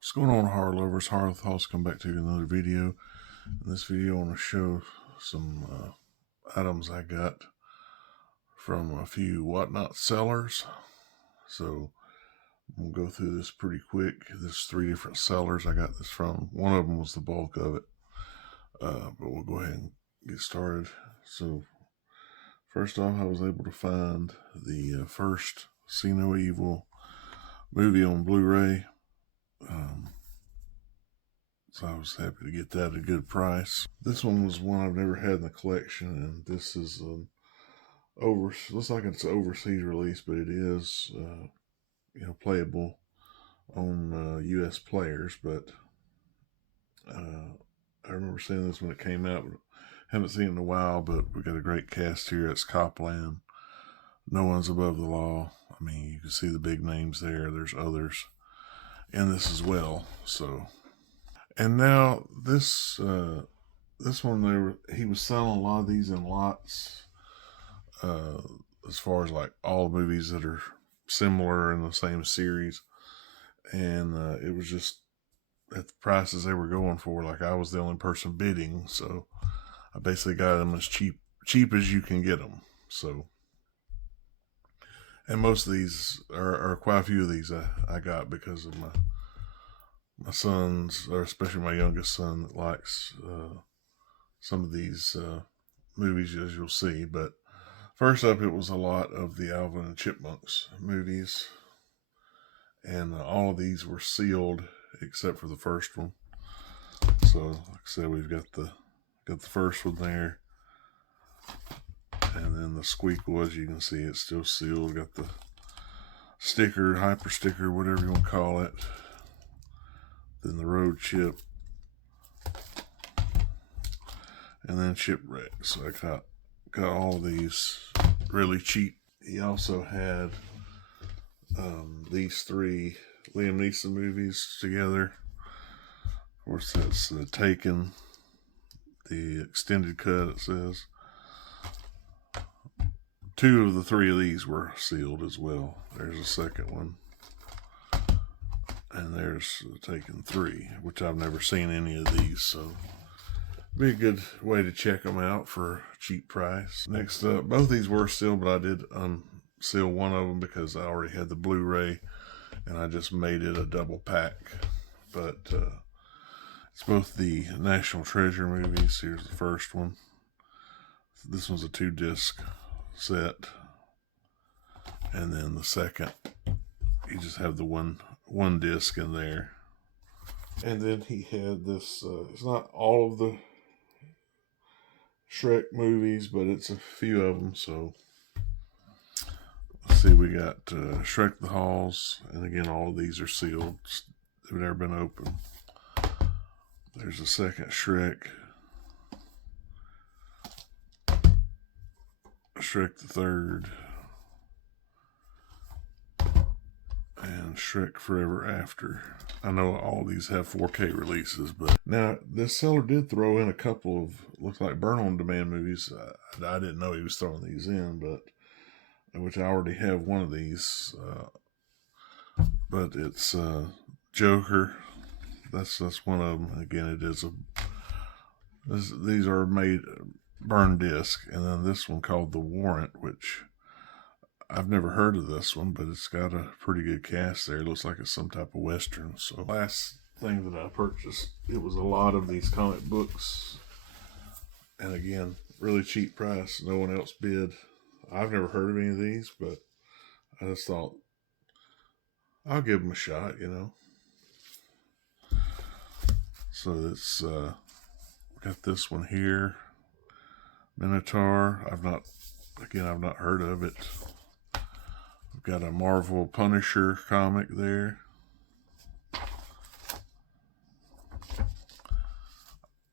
What's going on, horror lovers? HorrorWithHoss come back to you with another video. In this video, I want to show some items I got from a few whatnot sellers. So I'm gonna go through this pretty quick. There's 3 different sellers I got this from. One of them was the bulk of it, but we'll go ahead and get started. So first off, I was able to find the first See No Evil movie on Blu-ray. So I was happy to get that at a good price. This one was one I've never had in the collection, and this is looks like it's an overseas release, but it is playable on US players. But I remember seeing this when it came out. Haven't seen it in a while, but we got a great cast here. It's Copland. No One's Above the Law. I mean, you can see the big names there. There's others in this as well. So. And now this one, he was selling a lot of these in lots, as far as like all movies that are similar in the same series, and it was just at the prices they were going for. Like, I was the only person bidding, so I basically got them as cheap as you can get them. So, and most of these are quite a few of these I got because of my sons, or especially my youngest son, that likes some of these movies, as you'll see. But first up, it was a lot of the Alvin and Chipmunks movies, and all of these were sealed except for the first one. So, like I said, we've got the first one there, and then the Squeakle, as you can see, it's still sealed. Got the sticker, hyper sticker, whatever you want to call it. Then the Road Chip, and then Shipwreck. So I got all of these really cheap. He also had these 3 Liam Neeson movies together. Of course, that's Taken, the extended cut, it says. 2 of the 3 of these were sealed as well. There's a second one. And there's Taken 3, which I've never seen any of these, so be a good way to check them out for a cheap price. Next up, both these were sealed, but I did unseal one of them because I already had the Blu-ray, and I just made it a double pack. But it's both the National Treasure movies. Here's the first one. This one's a 2-disc set, and then the second, you just have the one disc in there. And then he had this, it's not all of the Shrek movies, but it's a few of them. So let's see, we got Shrek the Halls, and again, all of these are sealed. They've never been opened. There's a second Shrek. Shrek the Third. And Shrek Forever After. I know all these have 4K releases, but now this seller did throw in a couple of, looks like burn on demand movies. I didn't know he was throwing these in, but which I already have one of these. But it's Joker. That's one of them. Again, it is these are made burn disc, and then this one called The Warrant, which I've never heard of this one, but it's got a pretty good cast there. It looks like it's some type of Western. So last thing that I purchased, it was a lot of these comic books. And again, really cheap price. No one else bid. I've never heard of any of these, but I just thought, I'll give them a shot, So it's got this one here. Minotaur. I've not heard of it. Got a Marvel Punisher comic there.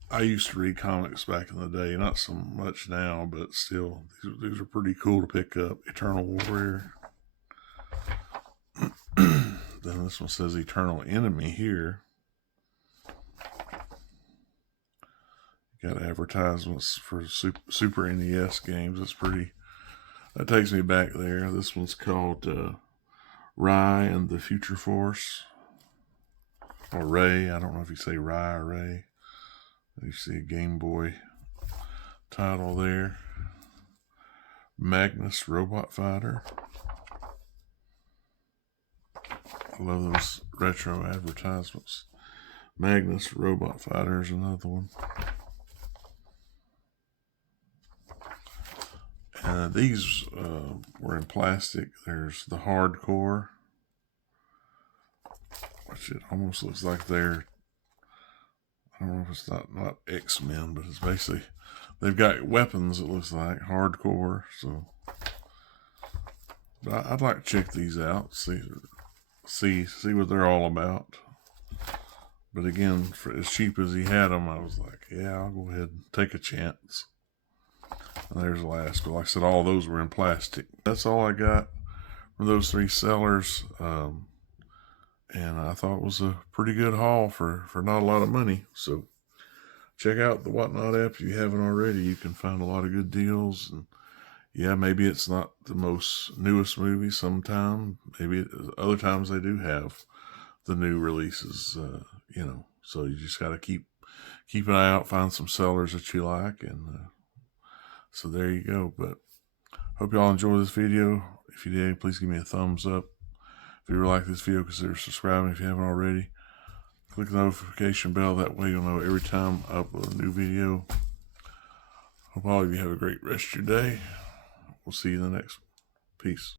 I used to read comics back in the day, not so much now, but still, these are pretty cool to pick up. Eternal Warrior. Then this one says Eternal Enemy here. Got advertisements for Super NES games. That's pretty. That takes me back there. This one's called Rye and the Future Force. or Ray. I don't know if you say Rye or Ray. You see a Game Boy title there. Magnus Robot Fighter. I love those retro advertisements. Magnus Robot Fighter is another one. These were in plastic. There's the Hardcore, which it almost looks like they're, I don't know if it's not X-Men, but it's basically, they've got weapons, it looks like. Hardcore, so. But I'd like to check these out, see what they're all about. But again, for as cheap as he had them, I was like, yeah, I'll go ahead and take a chance. And there's the last. But like I said, all those were in plastic. That's all I got from those three sellers. And I thought it was a pretty good haul for not a lot of money. So check out the Whatnot app if you haven't already. You can find a lot of good deals. And yeah, maybe it's not the most newest movie sometime. Maybe other times they do have the new releases, you know. So you just got to keep an eye out, find some sellers that you like. And so there you go. But hope y'all enjoy this video. If you did, please give me a thumbs up. If you like this video, consider subscribing if you haven't already. Click the notification bell. That way you'll know every time I upload a new video. Hope all of you have a great rest of your day. We'll see you in the next one. Peace.